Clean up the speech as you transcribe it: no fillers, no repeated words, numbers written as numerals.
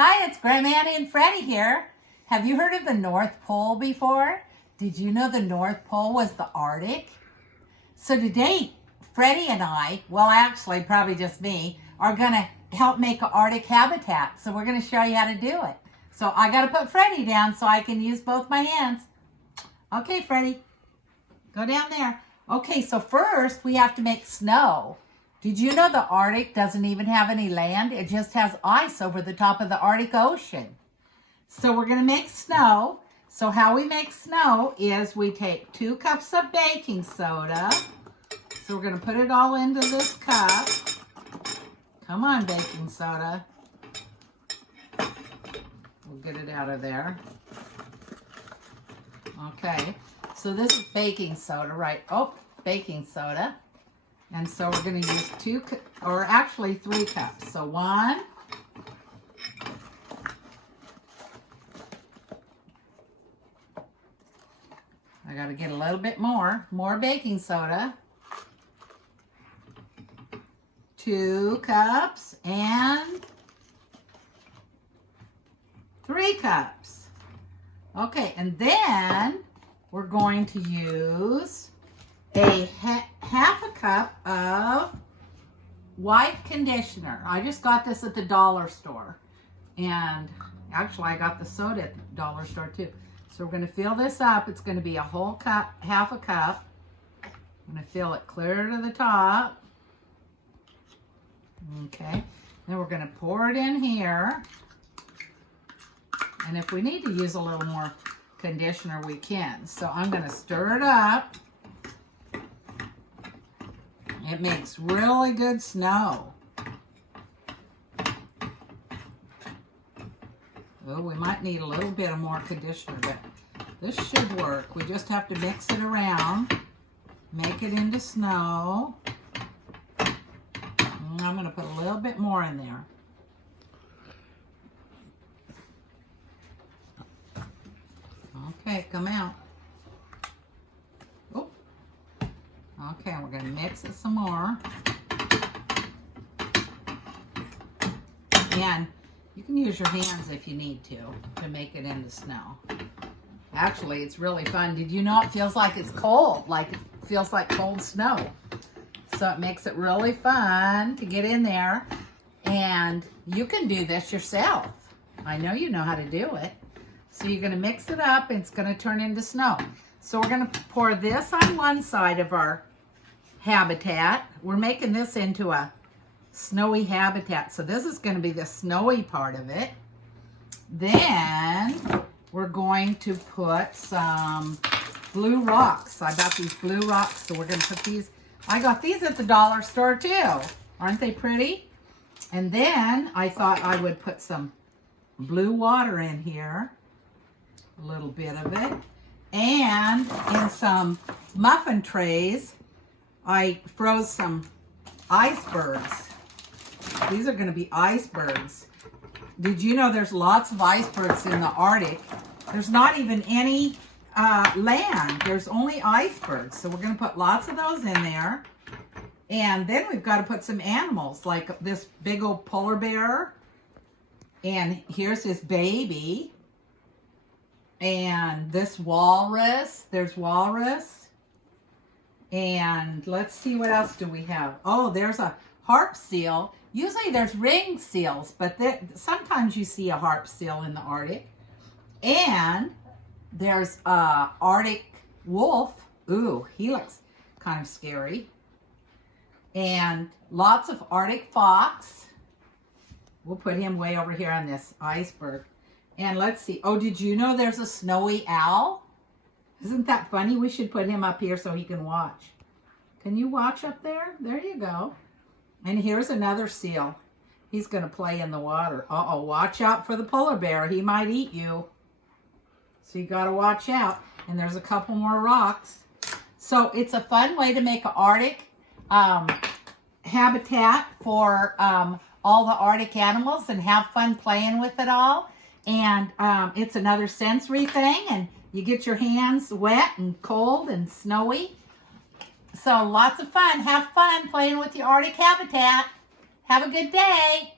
Hi, it's Grandma Annie and Freddy here. Have you heard of the North Pole before? Did you know the North Pole was the Arctic? So today, Freddy and I, well actually probably just me, are going to help make an Arctic habitat. So we're going to show you how to do it. So I got to put Freddy down so I can use both my hands. Okay, Freddy, go down there. Okay, so first we have to make snow. Did you know the Arctic doesn't even have any land? It just has ice over the top of the Arctic Ocean. So we're going to make snow. So how we make snow is we take 2 cups of baking soda. So we're going to put it all into this cup. Come on, baking soda. We'll get it out of there. Okay, so this is baking soda, right? Oh, baking soda. And so we're going to use 2, or actually 3 cups. So 1, I got to get a little bit more baking soda. 2 cups and 3 cups. Okay, and then we're going to use a half a cup of white conditioner. I just got this at the dollar store. And actually I got the soda at the dollar store too. So we're going to fill this up. It's going to be a whole cup, half a cup. I'm going to fill it clear to the top. Okay. Then we're going to pour it in here. And if we need to use a little more conditioner, we can. So I'm going to stir it up. It makes really good snow. Oh, we might need a little bit of more conditioner, but this should work. We just have to mix it around, make it into snow. And I'm going to put a little bit more in there. Okay, come out. Oh. Okay, we're going to mix it some more. And you can use your hands if you need to make it into snow. Actually, it's really fun. Did you know it feels like it's cold? Like it feels like cold snow. So it makes it really fun to get in there. And you can do this yourself. I know you know how to do it. So you're going to mix it up and it's going to turn into snow. So we're going to pour this on one side of our habitat. We're making this into a snowy habitat. So this is going to be the snowy part of it. Then we're going to put some blue rocks. I got these blue rocks, so we're going to put these. I got these at the dollar store too. Aren't they pretty? And then I thought I would put some blue water in here. A little bit of it. And in some muffin trays, I froze some icebergs. These are going to be icebergs. Did you know there's lots of icebergs in the Arctic? There's not even any land. There's only icebergs. So we're going to put lots of those in there. And then we've got to put some animals, like this big old polar bear. And here's his baby. And this walrus. There's walrus. And let's see, what else do we have? Oh, there's a harp seal. Usually there's ringed seals, but sometimes you see a harp seal in the Arctic. And there's a Arctic wolf. Ooh, he looks kind of scary. And lots of Arctic fox. We'll put him way over here on this iceberg. And let's see. Oh, did you know there's a snowy owl? Isn't that funny? We should put him up here so he can watch. Can you watch up there? There you go. And here's another seal. He's going to play in the water. Uh-oh, watch out for the polar bear. He might eat you. So you got to watch out. And there's a couple more rocks. So it's a fun way to make an Arctic habitat for all the Arctic animals and have fun playing with it all. And it's another sensory thing. And you get your hands wet and cold and snowy. So lots of fun. Have fun playing with the Arctic habitat. Have a good day.